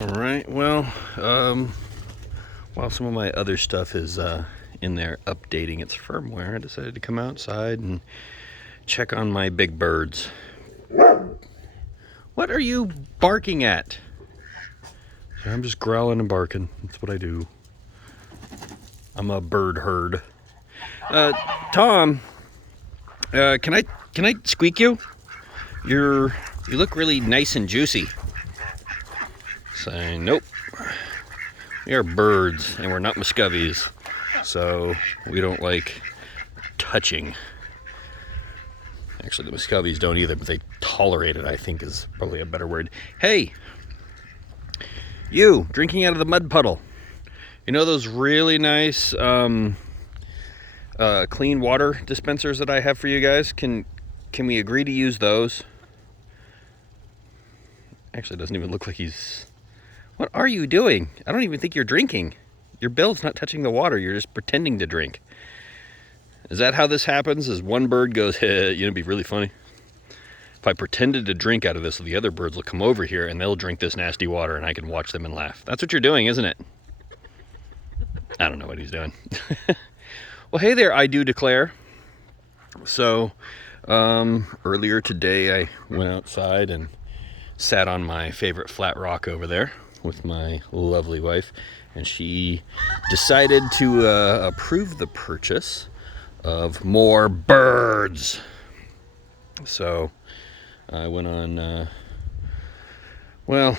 All right, well, while some of my other stuff is in there updating its firmware, I decided to come outside and check on my big birds. What are you barking at? I'm just growling and barking. That's what I do. I'm a bird herd. Tom, can I squeak you? You look really nice and juicy. Say nope. We are birds and we're not muscovies, so we don't like touching. Actually, the muscovies don't either, but they tolerate it, I think is probably a better word. Hey, you drinking out of the mud puddle. You know those really nice clean water dispensers that I have for you guys? Can we agree to use those? Actually, it doesn't even look like he's... What are you doing? I don't even think you're drinking. Your bill's not touching the water. You're just pretending to drink. Is that how this happens? Is one bird goes, hey, it'd be really funny. If I pretended to drink out of this, the other birds will come over here and they'll drink this nasty water and I can watch them and laugh. That's what you're doing, isn't it? I don't know what he's doing. Well, hey there, I do declare. So, earlier today I went outside and sat on my favorite flat rock over there with my lovely wife, and she decided to approve the purchase of more birds. So I went on, well,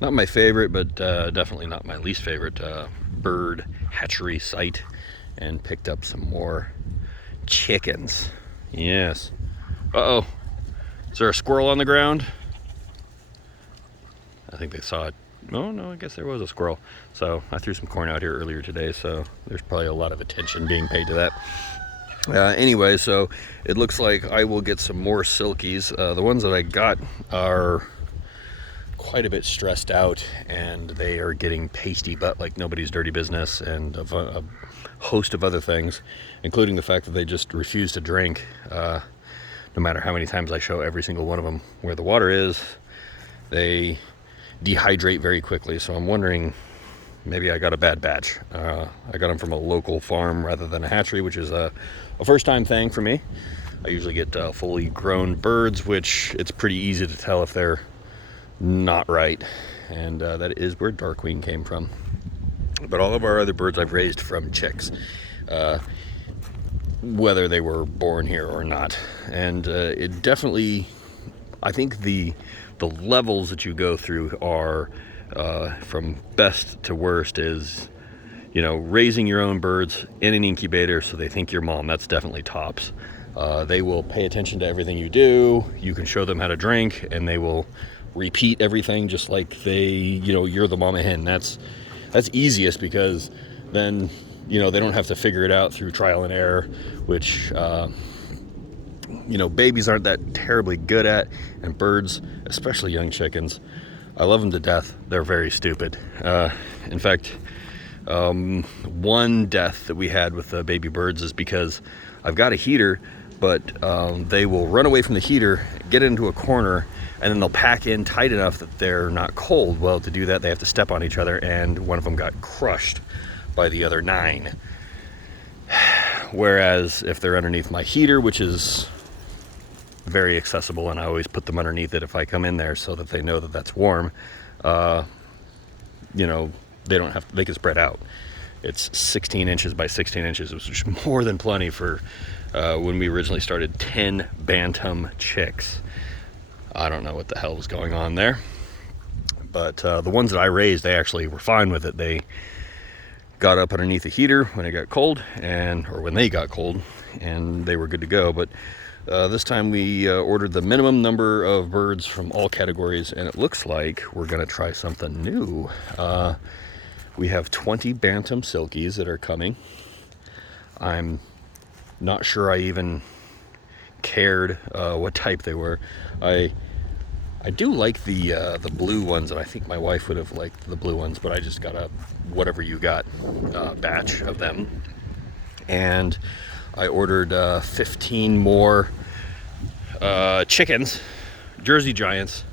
not my favorite, but definitely not my least favorite bird hatchery site, and picked up some more chickens. Yes. Uh-oh. Is there a squirrel on the ground? I think they saw it. Oh, no, I guess there was a squirrel. So I threw some corn out here earlier today, so there's probably a lot of attention being paid to that. Anyway, so it looks like I will get some more silkies. The ones that I got are quite a bit stressed out, and they are getting pasty butt like nobody's dirty business, and a host of other things, including the fact that they just refuse to drink. No matter how many times I show every single one of them where the water is, they dehydrate very quickly. So I'm wondering, maybe I got a bad batch. I got them from a local farm rather than a hatchery, which is a first time thing for me. I usually get fully grown birds, which it's pretty easy to tell if they're not right, and that is where Darkwing came from. But all of our other birds I've raised from chicks, whether they were born here or not. And it definitely, I think the levels that you go through are from best to worst is, you know, raising your own birds in an incubator so they think you're mom. That's definitely tops. They will pay attention to everything you do. You can show them how to drink, and they will repeat everything just like you're the mama hen. That's easiest, because then, you know, they don't have to figure it out through trial and error, which babies aren't that terribly good at, and birds, especially young chickens, I love them to death. They're very stupid. In fact, one death that we had with the baby birds is because I've got a heater, but they will run away from the heater, get into a corner, and then they'll pack in tight enough that they're not cold. Well, to do that, they have to step on each other, and one of them got crushed by the other 9. Whereas if they're underneath my heater, which is very accessible, and I always put them underneath it if I come in there so that they know that that's warm, they don't have, they can spread out. It's 16 inches by 16 inches, which is more than plenty for when we originally started 10 bantam chicks. I don't know what the hell was going on there, but the ones that I raised, they actually were fine with it. They got up underneath the heater when it got cold, or when they got cold, and they were good to go. But this time we ordered the minimum number of birds from all categories, and it looks like we're going to try something new. We have 20 bantam silkies that are coming. I'm not sure I even cared what type they were. I do like the blue ones, and I think my wife would have liked the blue ones, but I just got a whatever you got batch of them. And I ordered 15 more chickens, Jersey Giants.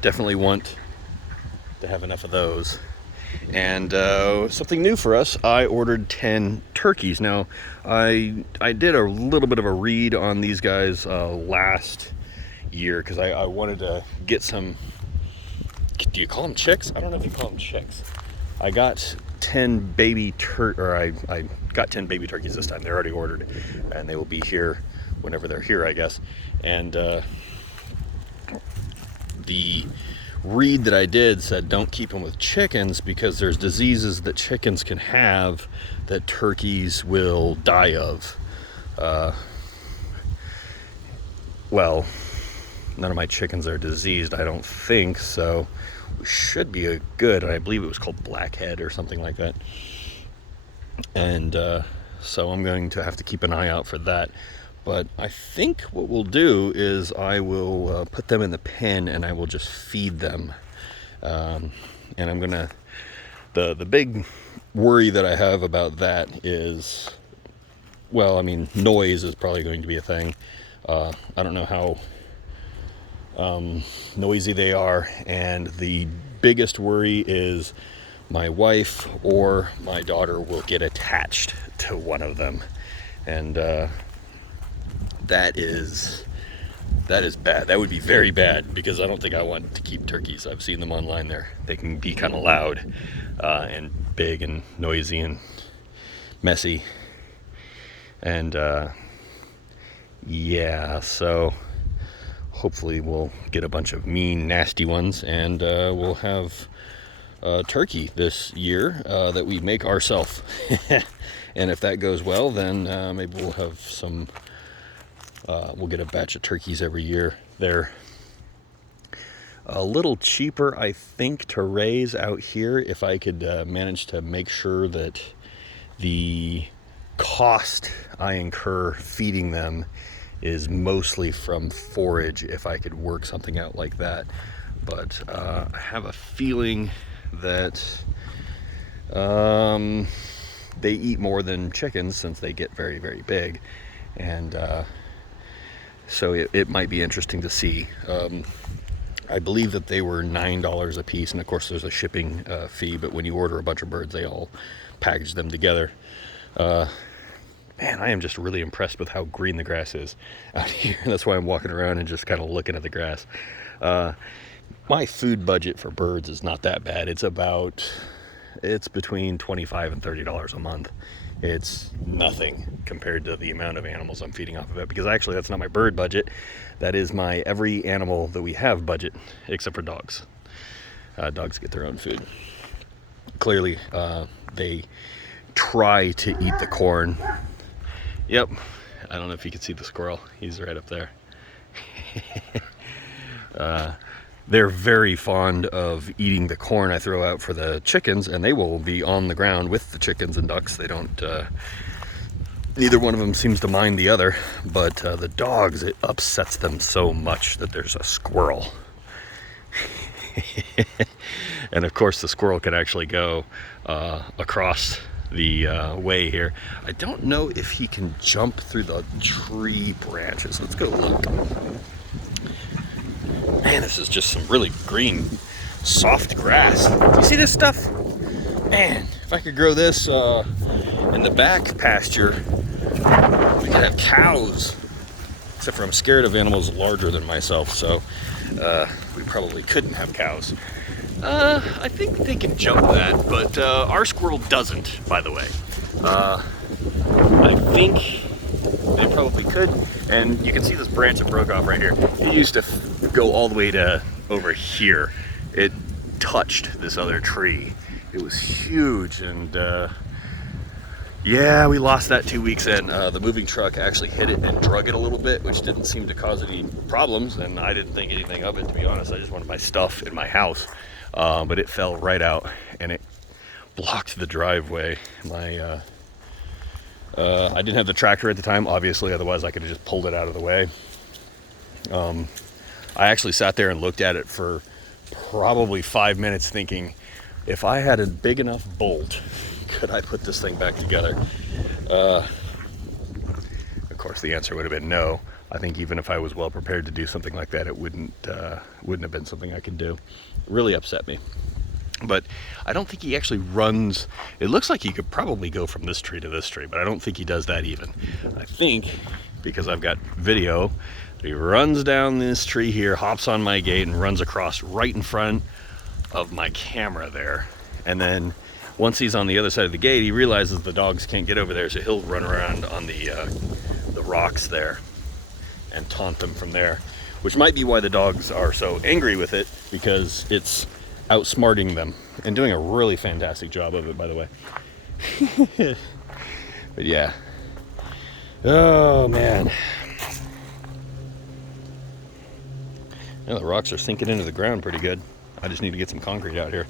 definitely want to have enough of those. And something new for us, I ordered 10 turkeys. Now, I did a little bit of a read on these guys last year because I wanted to get some, do you call them chicks? I don't know if you call them chicks. I got 10 baby I got 10 baby turkeys this time. They're already ordered, and they will be here whenever they're here, I guess. And the read that I did said don't keep them with chickens because there's diseases that chickens can have that turkeys will die of. Well, none of my chickens are diseased, I don't think, so we should be a good. I believe it was called blackhead or something like that. And so I'm going to have to keep an eye out for that. But I think what we'll do is I will put them in the pen and I will just feed them. And I'm gonna, the big worry that I have about that is, well, I mean, noise is probably going to be a thing. I don't know how noisy they are, and the biggest worry is my wife or my daughter will get attached to one of them, and that is bad. That would be very bad because I don't think I want to keep turkeys. I've seen them online. They can be kind of loud and big and noisy and messy, and yeah, so hopefully we'll get a bunch of mean, nasty ones, and we'll have turkey this year that we make ourselves. And if that goes well, then maybe we'll have some, we'll get a batch of turkeys every year. They're a little cheaper, I think, to raise out here if I could manage to make sure that the cost I incur feeding them is mostly from forage, if I could work something out like that. But I have a feeling that they eat more than chickens since they get very, very big. And so it might be interesting to see. I believe that they were $9 a piece, and of course there's a shipping fee, but when you order a bunch of birds, they all package them together. Man, I am just really impressed with how green the grass is out here. That's why I'm walking around and just kind of looking at the grass. My food budget for birds is not that bad. It's between $25 and $30 a month. It's nothing compared to the amount of animals I'm feeding off of it, because actually that's not my bird budget. That is my every animal that we have budget, except for dogs. Dogs get their own food. Clearly, they try to eat the corn. Yep, I don't know if you can see the squirrel. He's right up there. They're very fond of eating the corn I throw out for the chickens, and they will be on the ground with the chickens and ducks. They don't, neither one of them seems to mind the other, but the dogs, it upsets them so much that there's a squirrel. And of course the squirrel can actually go across the way here. I don't know if he can jump through the tree branches. Let's go look. Man, this is just some really green, soft grass. Do you see this stuff? Man, if I could grow this in the back pasture, we could have cows. Except for I'm scared of animals larger than myself, so we probably couldn't have cows. I think they can jump that, but our squirrel doesn't, by the way. I think they probably could, and you can see this branch that broke off right here. It used to go all the way to over here. It touched this other tree. It was huge, and yeah, we lost that 2 weeks in. The moving truck actually hit it and drug it a little bit, which didn't seem to cause any problems, and I didn't think anything of it, to be honest. I just wanted my stuff in my house, but it fell right out, and it blocked the driveway. I didn't have the tractor at the time, obviously, otherwise I could have just pulled it out of the way. I actually sat there and looked at it for probably 5 minutes thinking, if I had a big enough bolt, could I put this thing back together? Of course, the answer would have been no. I think even if I was well prepared to do something like that, it wouldn't have been something I could do. It really upset me. But I don't think he actually runs. It looks like he could probably go from this tree to this tree, but I don't think he does that even. I think, because I've got video, he runs down this tree here, hops on my gate, and runs across right in front of my camera there. And then once he's on the other side of the gate, he realizes the dogs can't get over there, so he'll run around on the rocks there and taunt them from there, which might be why the dogs are so angry with it, because it's outsmarting them and doing a really fantastic job of it, by the way. But yeah. Oh man. Yeah, the rocks are sinking into the ground pretty good. I just need to get some concrete out here.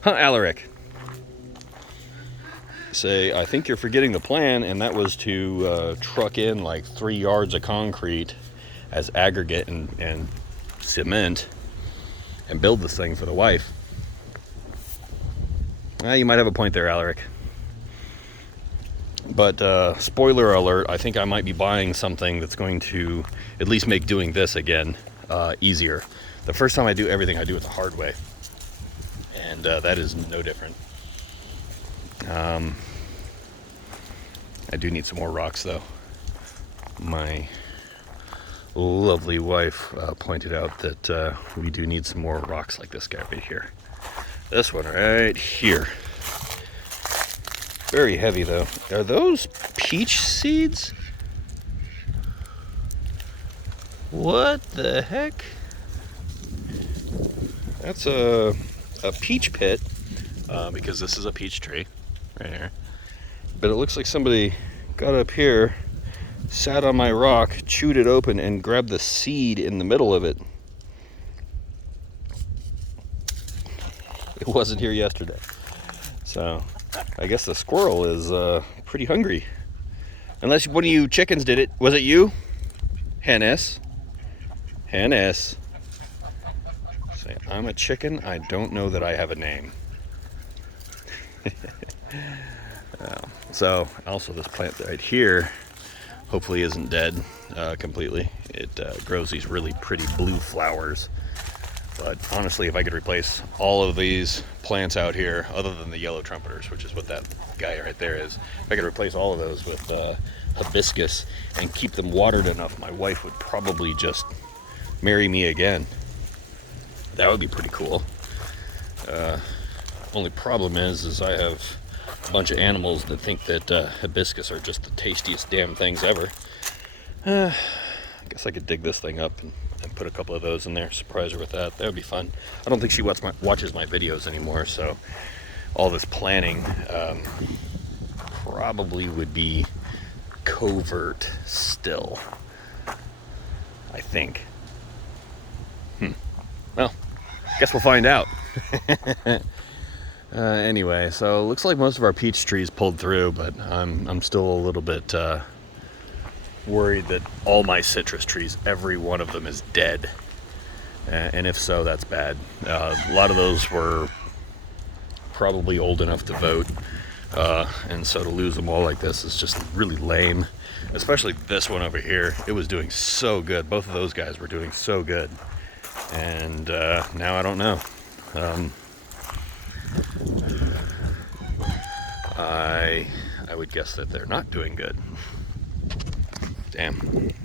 Huh, Alaric? Say, I think you're forgetting the plan, and that was to truck in like 3 yards of concrete as aggregate and cement and build this thing for the wife. You might have a point there, Alaric. But spoiler alert, I think I might be buying something that's going to at least make doing this again easier. The first time I do everything, I do it the hard way. And that is no different. I do need some more rocks, though. My lovely wife pointed out that we do need some more rocks like this guy right here. This one right here. Very heavy, though. Are those peach seeds? What the heck? That's a peach pit, because this is a peach tree right here. But it looks like somebody got up here, sat on my rock, chewed it open, and grabbed the seed in the middle of it. It wasn't here yesterday. So I guess the squirrel is pretty hungry. Unless one of you chickens did it. Was it you? Hennis. Hennis. Say, I'm a chicken. I don't know that I have a name. So also this plant right here hopefully isn't dead completely. It grows these really pretty blue flowers. But honestly, if I could replace all of these plants out here, other than the yellow trumpeters, which is what that guy right there is, if I could replace all of those with hibiscus and keep them watered enough, my wife would probably just marry me again. That would be pretty cool. Only problem is I have a bunch of animals that think that hibiscus are just the tastiest damn things ever. I guess I could dig this thing up and put a couple of those in there, surprise her with that. That would be fun. I don't think she watches my videos anymore, so all this planning probably would be covert still, I think. Well, guess we'll find out. Anyway, so looks like most of our peach trees pulled through, but I'm still a little bit worried that all my citrus trees, every one of them is dead. And if so, that's bad. A lot of those were probably old enough to vote. And so to lose them all like this is just really lame. Especially this one over here. It was doing so good. Both of those guys were doing so good. And now I don't know. I would guess that they're not doing good. Damn.